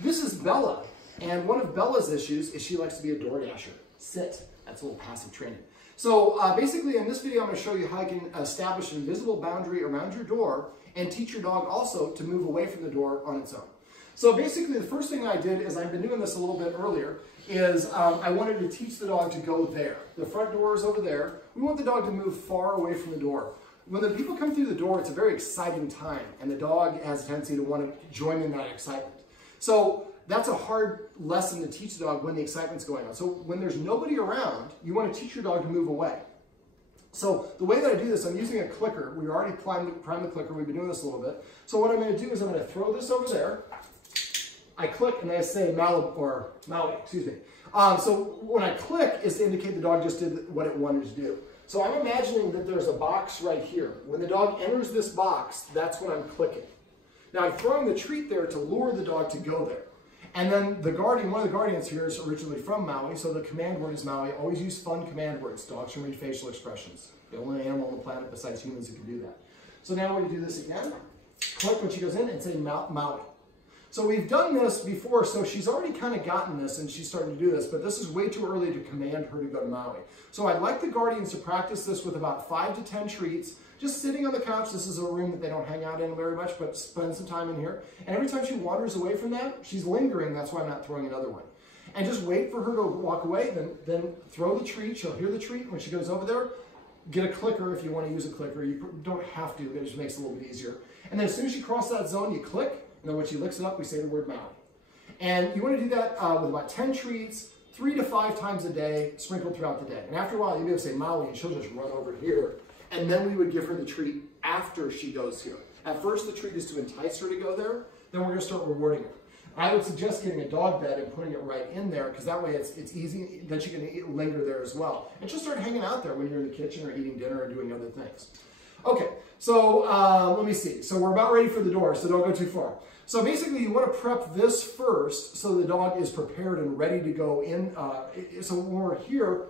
This is Bella, and one of Bella's issues is she likes to be a door dasher. Sit. That's a little passive training. So basically in this video, I'm going to show you how you can establish an invisible boundary around your door and teach your dog also to move away from the door on its own. So basically the first thing I did is, I've been doing this a little bit earlier, is I wanted to teach the dog to go there. The front door is over there. We want the dog to move far away from the door. When the people come through the door, it's a very exciting time, and the dog has a tendency to want to join in that excitement. So that's a hard lesson to teach the dog when the excitement's going on. So when there's nobody around, you want to teach your dog to move away. So the way that I do this, I'm using a clicker. We already primed the clicker. We've been doing this a little bit. So what I'm going to do is I'm going to throw this over there. I click and I say Maui, excuse me. So when I click is to indicate the dog just did what it wanted to do. So I'm imagining that there's a box right here. When the dog enters this box, that's when I'm clicking. Now I'm throwing the treat there to lure the dog to go there. And then the guardian, one of the guardians here is originally from Maui, so the command word is Maui. Always use fun command words. Dogs can read facial expressions. The only animal on the planet besides humans who can do that. So now we're going to do this again. Click when she goes in and say Maui. So we've done this before, so she's already kind of gotten this and she's starting to do this, but this is way too early to command her to go to Maui. So I'd like the guardians to practice this with about 5 to 10 treats, just sitting on the couch. This is a room that they don't hang out in very much, but spend some time in here. And every time she wanders away from that, she's lingering. That's why I'm not throwing another one. And just wait for her to walk away, then throw the treat. She'll hear the treat. When she goes over there, get a clicker if you want to use a clicker. You don't have to, but it just makes it a little bit easier. And then as soon as she crosses that zone, you click. And then when she licks it up, we say the word Maui. And you want to do that with about 10 treats, 3 to 5 times a day, sprinkled throughout the day. And after a while, you'll be able to say Maui, and she'll just run over here. And then we would give her the treat after she goes here. At first, the treat is to entice her to go there. Then we're going to start rewarding her. I would suggest getting a dog bed and putting it right in there, because that way it's easy. Then she can linger there as well. And she'll start hanging out there when you're in the kitchen or eating dinner or doing other things. Okay, so let me see. So we're about ready for the door, so don't go too far. So basically, you want to prep this first so the dog is prepared and ready to go in. So when we're here,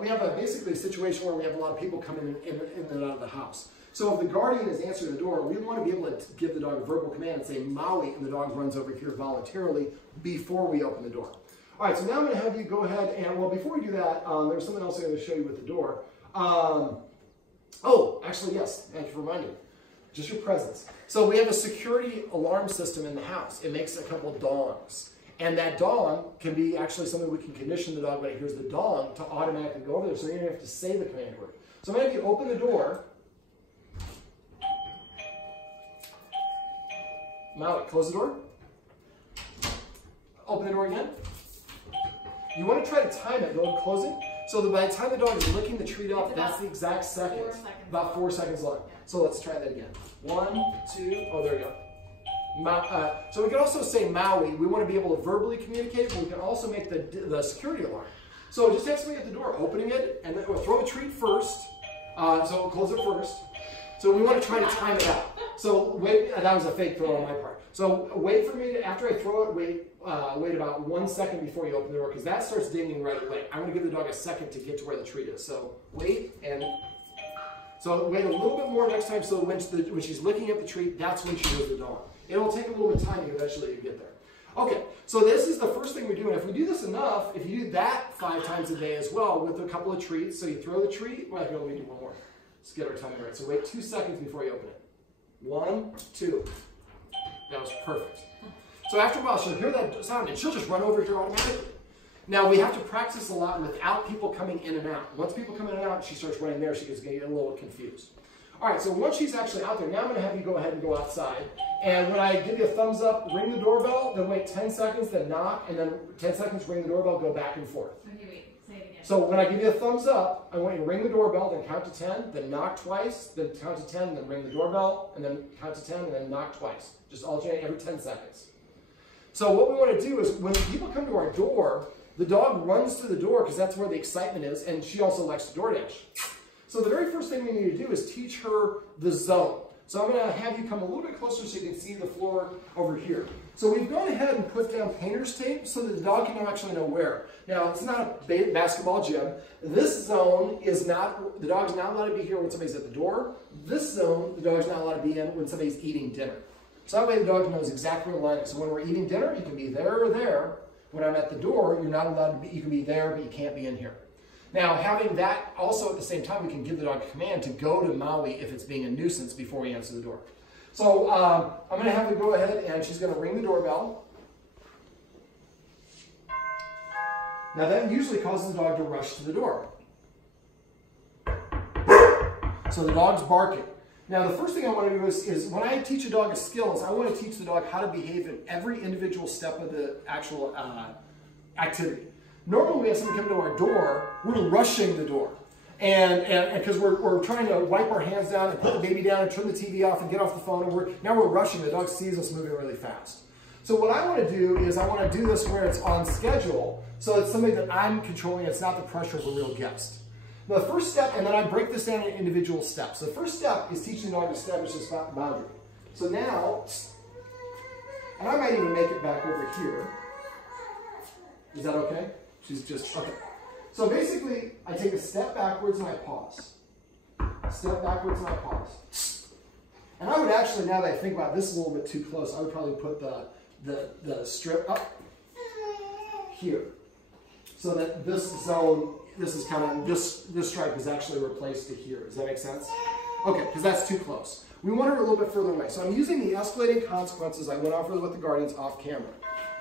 we have basically a situation where we have a lot of people coming in and out of the house. So if the guardian is answering the door, we want to be able to give the dog a verbal command and say Maui, and the dog runs over here voluntarily before we open the door. All right, so now I'm going to have you go ahead and, well, before we do that, there's something else I'm going to show you with the door. Oh, actually, yes, thank you for reminding me. Just your presence. So we have a security alarm system in the house. It makes a couple of dongs. And that dong can be actually something we can condition the dog when it hears the dong to automatically go over there, so you don't even have to say the command word. So I'm going to have you open the door. Maui, close the door. Open the door again. You want to try to time it, go and close it. So that by the time the dog is licking the treat up, that's the exact second. 4 seconds. About 4 seconds long. Yeah. So let's try that again. 1, 2, oh, there we go. So we can also say Maui. We want to be able to verbally communicate, but we can also make the security alarm. So just have somebody at the door opening it, and then we'll throw the treat first. So we'll close it first. So we want to try to time it out. So wait, that was a fake throw on my part. So wait for me to, after I throw it, wait about 1 second before you open the door, because that starts dinging right away. I'm going to give the dog a second to get to where the treat is. So wait, and so wait a little bit more next time, so when she's licking up the treat, that's when she goes the dong. It'll take a little bit of time eventually to get there. Okay, so this is the first thing we do, and if we do this enough, if you do that 5 times a day as well with a couple of treats, so you throw the treat, well, let me do one more. Let's get our timing right. So wait 2 seconds before you open it. 1, 2. That was perfect. So after a while, she'll hear that sound, and she'll just run over here automatically. Now, we have to practice a lot without people coming in and out. Once people come in and out, she starts running there, she's going to get a little confused. All right, so once she's actually out there, now I'm going to have you go ahead and go outside. And when I give you a thumbs up, ring the doorbell, then wait 10 seconds, then knock, and then 10 seconds, ring the doorbell, go back and forth. Okay, wait, say it again. So when I give you a thumbs up, I want you to ring the doorbell, then count to 10, then knock twice, then count to 10, then ring the doorbell, and then count to 10, and then knock twice. Just alternate every 10 seconds. So what we want to do is when people come to our door, the dog runs to the door because that's where the excitement is, and she also likes to DoorDash. So the very first thing we need to do is teach her the zone. So I'm going to have you come a little bit closer so you can see the floor over here. So we've gone ahead and put down painter's tape so that the dog can actually know where. Now, it's not a basketball gym. This zone is not, the dog's not allowed to be here when somebody's at the door. This zone, the dog's not allowed to be in when somebody's eating dinner. So that way the dog knows exactly where the line is. So when we're eating dinner, you can be there or there. When I'm at the door, you're not allowed to be, you can be there, but you can't be in here. Now, having that also at the same time, we can give the dog a command to go to Maui if it's being a nuisance before we answer the door. So I'm going to have her go ahead and she's going to ring the doorbell. Now that usually causes the dog to rush to the door. So the dog's barking. Now the first thing I want to do is when I teach a dog a skill, I want to teach the dog how to behave in every individual step of the actual activity. Normally when we have someone come to our door, we're rushing the door. And because we're trying to wipe our hands down and put the baby down and turn the TV off and get off the phone, and now we're rushing. The dog sees us moving really fast. So what I want to do is I want to do this where it's on schedule, so it's something that I'm controlling. It's not the pressure of a real guest. Now the first step, and then I break this down in individual steps. So the first step is teaching the dog to establish this boundary. So now, and I might even make it back over here. Is that okay? She's just, okay. So basically, I take a step backwards and I pause. Step backwards and I pause. And I would actually, now that I think about it, this is a little bit too close, I would probably put the strip up here. So that this zone, this is kind of, this stripe is actually replaced to here. Does that make sense? Okay, because that's too close. We want her a little bit further away. So I'm using the escalating consequences I went over with the guardians off camera.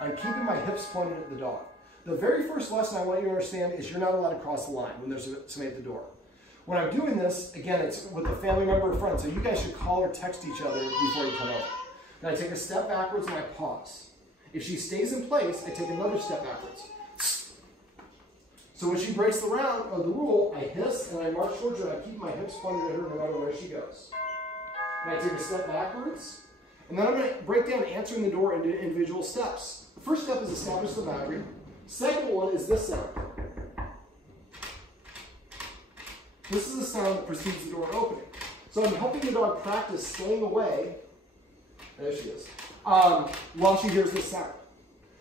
I'm keeping my hips pointed at the dog. The very first lesson I want you to understand is you're not allowed to cross the line when there's somebody at the door. When I'm doing this, again, it's with a family member or friend, so you guys should call or text each other before you come over. Then I take a step backwards and I pause. If she stays in place, I take another step backwards. So when she breaks the rule, I hiss and I march towards her and I keep my hips pointed at her no matter where she goes. And I take a step backwards, and then I'm going to break down answering the door into individual steps. The first step is establish the boundary. Second one is this sound. This is the sound that precedes the door opening. So I'm helping the dog practice staying away, there she is, while she hears this sound.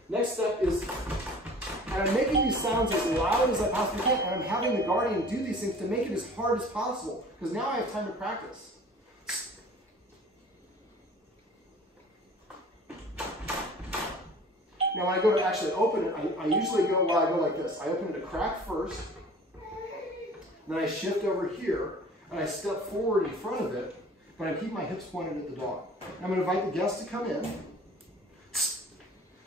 Next step is, and I'm making these sounds as loud as I possibly can, and I'm having the guardian do these things to make it as hard as possible, because now I have time to practice. Now when I go to actually open it, I usually go, well, I go like this. I open it a crack first, then I shift over here, and I step forward in front of it, but I keep my hips pointed at the dog. I'm going to invite the guest to come in.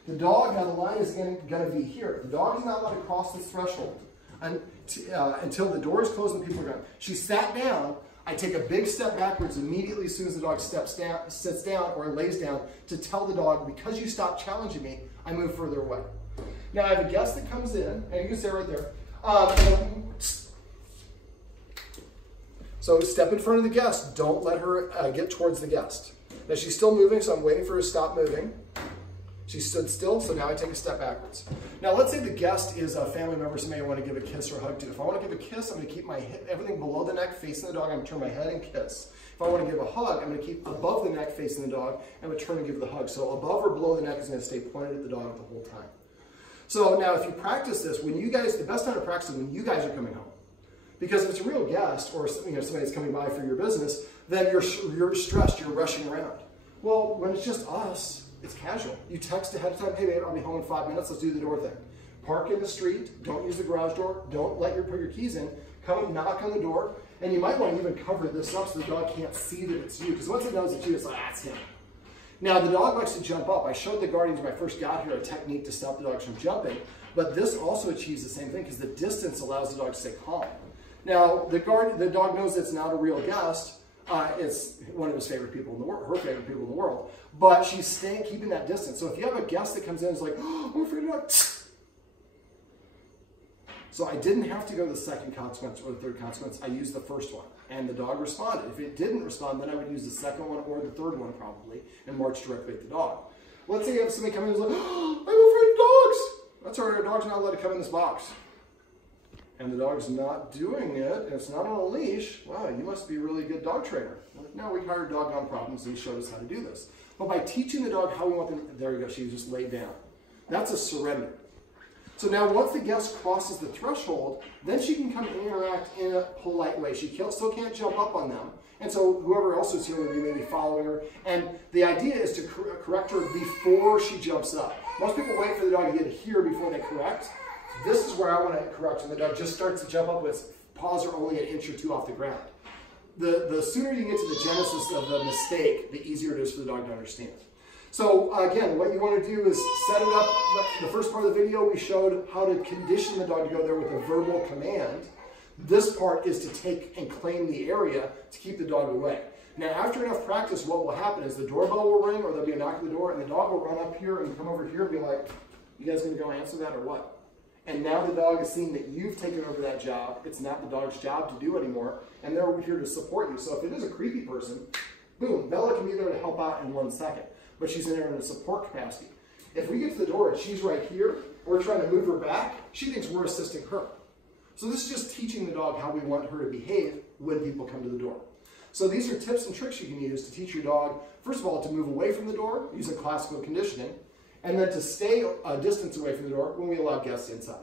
The dog, now the line is going to be here. The dog is not allowed to cross this threshold until the door is closed and people are gone. She sat down. I take a big step backwards immediately as soon as the dog sits down or lays down to tell the dog, because you stopped challenging me, I move further away. Now I have a guest that comes in, and you can stay right there. So step in front of the guest. Don't let her get towards the guest. Now she's still moving, so I'm waiting for her to stop moving. She stood still, so now I take a step backwards. Now let's say the guest is a family member, somebody I want to give a kiss or a hug to. If I want to give a kiss, I'm going to keep my everything below the neck facing the dog. I'm going to turn my head and kiss. If I want to give a hug, I'm going to keep above the neck facing the dog. I'm going to turn and give the hug. So above or below the neck is going to stay pointed at the dog the whole time. So now if you practice this, when you guys, the best time to practice is when you guys are coming home. Because if it's a real guest or somebody that's coming by for your business, then you're stressed, you're rushing around. Well, when it's just us, it's casual. You text ahead of time, hey babe, I'll be home in 5 minutes, let's do the door thing. Park in the street, don't use the garage door, don't let put your keys in, come and knock on the door, and you might want to even cover this up so the dog can't see that it's you, because once it knows it's you, it's like, that's him. Now the dog likes to jump up. I showed the guardians when I first got here a technique to stop the dogs from jumping, but this also achieves the same thing because the distance allows the dog to stay calm. Now the dog knows it's not a real guest. It's one of his favorite people in the world, her favorite people in the world, but she's keeping that distance. So if you have a guest that comes in and is like, oh, I'm afraid of dogs. So I didn't have to go to the second consequence or the third consequence. I used the first one, and the dog responded. If it didn't respond, then I would use the second one or the third one probably, and march directly at the dog. Let's say you have somebody come in and is like, oh, I'm afraid of dogs. That's all right, our dog's not allowed to come in this box. And the dog's not doing it, and it's not on a leash. Wow, you must be a really good dog trainer. No, we hired Doggone Problems, and he showed us how to do this. But by teaching the dog how we want them, there you go, she just laid down. That's a surrender. So now once the guest crosses the threshold, then she can come and interact in a polite way. She still can't jump up on them. And so whoever else is here will be maybe following her. And the idea is to correct her before she jumps up. Most people wait for the dog to get here before they correct. This is where I want to correct when the dog just starts to jump up with its paws are only an inch or two off the ground. The sooner you get to the genesis of the mistake, the easier it is for the dog to understand. So again, what you want to do is set it up. The first part of the video, we showed how to condition the dog to go there with a verbal command. This part is to take and claim the area to keep the dog away. Now, after enough practice, what will happen is the doorbell will ring or there'll be a knock at the door and the dog will run up here and come over here and be like, you guys going to go answer that or what? And now the dog is seeing that you've taken over that job. It's not the dog's job to do anymore, and they're here to support you. So if it is a creepy person, boom, Bella can be there to help out in 1 second, but she's in there in a support capacity. If we get to the door and she's right here, we're trying to move her back, she thinks we're assisting her. So this is just teaching the dog how we want her to behave when people come to the door. So these are tips and tricks you can use to teach your dog, first of all, to move away from the door using classical conditioning, and then to stay a distance away from the door when we allow guests inside.